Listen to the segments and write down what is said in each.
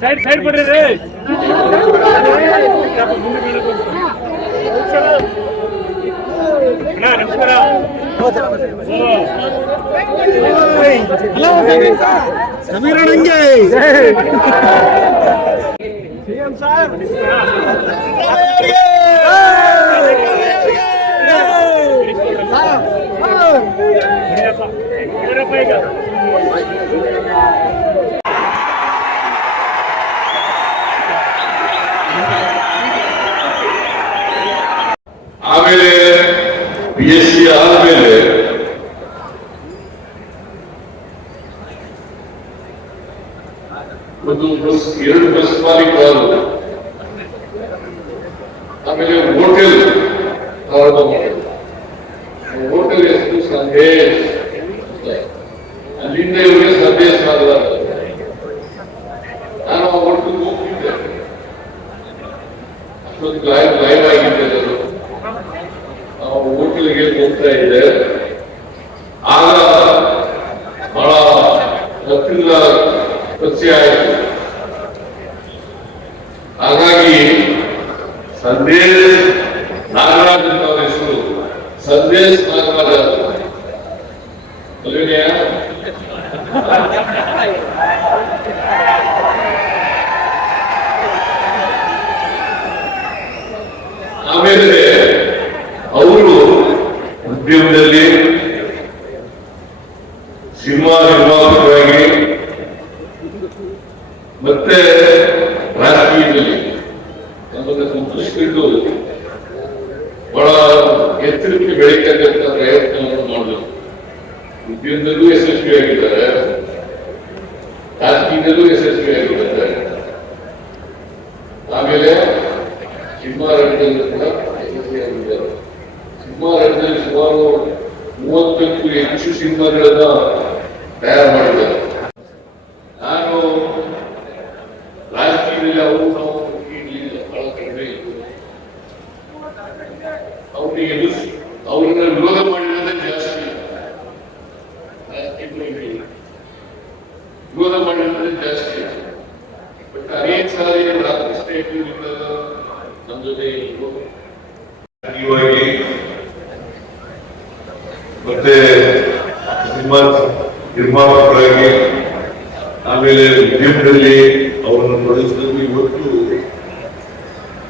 Side side ಬಿಡ್ರಿ ರೀ. ನಮಸ್ಕಾರ. ಸಮೀರಣಂಗೆ ನೋಡಿರಪ್ಪ ಬಿ ಎಸ್ ಸಿ ಆದ್ಮೇಲೆ ಒಂದು ಬಸ್ ಎರಡು ಬಸ್ ಮಾಲೀಕ ಆದ್ರು. ಆಮೇಲೆ ಹೋಟೆಲ್ ಪ್ರಾರಂಭ ಮಾಡಿದ್ರು ಹೋಟೆಲ್ ಹೆಸರು ಸಂದೇಶ್ ಅಲ್ಲಿಂದ ಇವರಿಗೆ ಸಂದೇಶ ಮಾಡಿದ ನಾನು ಆ ಹೋಟೆಲ್ಗೆ ಹೋಗ್ತಿದ್ದೆ ಅಷ್ಟೊಂದು ಲೈವ್ ಲೈವ್ ಆಗಿದ್ದೆ ಅದು ನಾವು ಹೋಟೆಲ್ಗೆ ಹೋಗ್ತಾ ಇದ್ದೆ ಆಗ ಬಹಳ ಹತ್ತಿರದ ಖುಷಿ ಆಯಿತು. ಹಾಗಾಗಿ ಸಂದೇಶ್ ನಾಗರಾಜ್ ಅಂತ ಹೆಸರು. ಸಂದೇಶ್ ನಾಗರಾಜ್ ಅಲ್ವೇನೆಯಾ? ಆಮೇಲೆ ಅವರು ಉದ್ಯಮದಲ್ಲಿ ಸಿನಿಮಾ ನಿರ್ಮಾಪಕರಾಗಿ ಮತ್ತೆ ರಾಜಕೀಯದಲ್ಲಿ ನಮ್ಮನ್ನು ಗುರುತಿಸಿಕೊಂಡು ಬಹಳ ಎತ್ತರಕ್ಕೆ ಬೆಳೀತಕ್ಕಂಥ ಪ್ರಯತ್ನವನ್ನು ಮಾಡಬೇಕು ಉದ್ಯಮದಲ್ಲೂ ಯಶಸ್ವಿಯಾಗಿದ್ದಾರೆ. ರಾಜಕೀಯದಲ್ಲೂ ಯಶಸ್ವಿಯಾಗಿದ್ದಾರೆ. ಆಮೇಲೆ ಸಿನಿಮಾ ರಂಗದಲ್ಲೂ ಕೂಡ ಯಶಸ್ವಿಯಾಗಿದ್ದಾರೆ. ಸಿನಿಮಾ ರಂಗದಲ್ಲಿ ಸುಮಾರು ಮೂವತ್ತಕ್ಕೂ ಹೆಚ್ಚು ಸಿನಿಮಾಗಳನ್ನ ತಯಾರು ಮಾಡಿದ್ದಾರೆ ನಾನು ರಾಜಕೀಯದಲ್ಲಿ ಅವರು ನಾವು ಬಹಳ ಕಡಿಮೆ ಇತ್ತು ಅವರಿಗೆ ಅವರನ್ನ ವಿರೋಧ ಮಾಡಿರೋದೇ ಜಾಸ್ತಿ ವಿರೋಧ ಮಾಡಿರೋದೇ ಜಾಸ್ತಿ ಬಟ್ ಅನೇಕ ಸಾರಿ ರಾತ್ರಿ ಸ್ಟೇಟ್ ನಮ್ಮ ಜೊತೆ ಮತ್ತೆ ಸಿನಿಮಾ ನಿರ್ಮಾಪಕರಾಗಿ ಆಮೇಲೆ ಉದ್ಯಮದಲ್ಲಿ ಅವರನ್ನು ತೊಡಗಿಸಿದ್ರು ಇವತ್ತು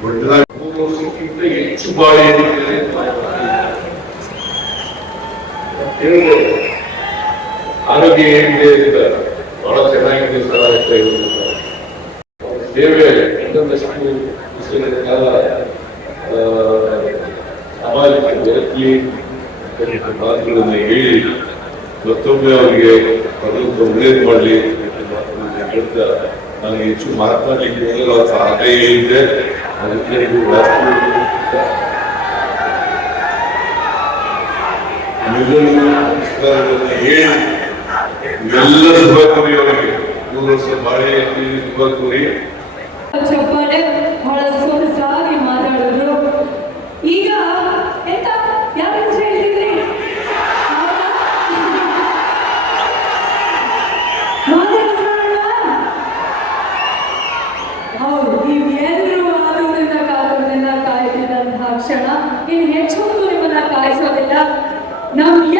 ಒಟ್ಟಾರೆ ಮೂರು ವರ್ಷಕ್ಕಿಂತ ಹೆಚ್ಚು ಬಾಳಿ ಏರಿಕೆಯಲ್ಲಿ ಹೇಳಿದೆ ಆರೋಗ್ಯ ಏನಿದೆ ಅಂತ ಬಹಳ ಚೆನ್ನಾಗಿದೆ ಸರ್ ಅಂತ ಹೇಳಿದ್ರು ಸೇವೆ ಇನ್ನೊಂದಷ್ಟು ದಿವಸಗಳ ಕಾಲ ಆ, ಸಮಾಜಕ್ಕೆ ಬೆಳಕಲಿ ಮಾತುಗಳನ್ನು ಹೇಳಿ ಮತ್ತೊಮ್ಮೆ ಅವರಿಗೆ ಭಗವಂತ ಒಳ್ಳೇದು ಮಾಡಲಿ ಹೇಳ್ತಾ ನನಗೆ ಹೆಚ್ಚು ಮಾತನಾಡಲಿಕ್ಕೆ ಎಲ್ಲ ಸಾಧ್ಯ ಇದೆ ಅದಕ್ಕೆ ಹೇಳಿ ಎಲ್ಲ ಶುಭ ಕೋರಿ ಅವರಿಗೆ ಮೂರು ವರ್ಷ ಬಾಳೆ ಶುಭ ಕೋರಿ ಹೌದು ಕಾಯ್ತಿದ್ದಂತಹ ಕ್ಷಣ. ಇನ್ನು ಹೆಚ್ಚು ನಿಮ್ಮನ್ನ ಕಾಯಿಸೋದಿಲ್ಲ ನಮ್ಮ ಪ್ರಿಯ